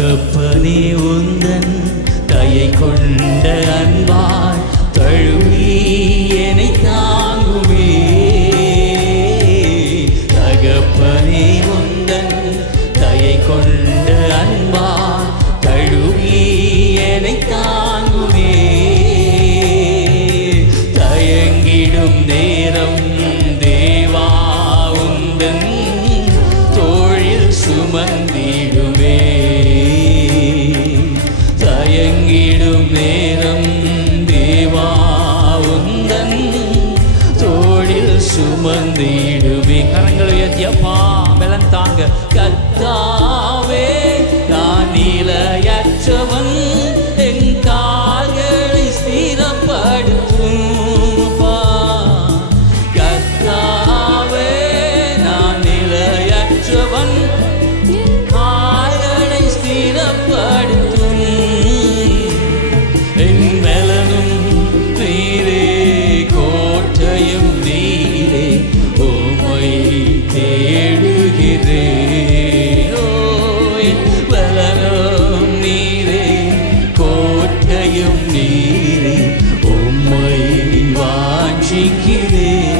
தகப்பனே உந்தன் கையை கொண்ட அன்பாய் தழுவி என்னை தாங்குமே. தகப்பனே உந்தன் கையை கொண்ட அன்பாய் தழுவி என்னை தாங்குமே. தயங்கிடும் நேரம் தேவா உந்தன் தோழில் சுமந்தி சுமந்திடுவே கரங்கள் உயர்த்தி அப்பா பலன் தாங்க கத்தாவே நான் நிலையற்றவன். என் கால்களை Nikide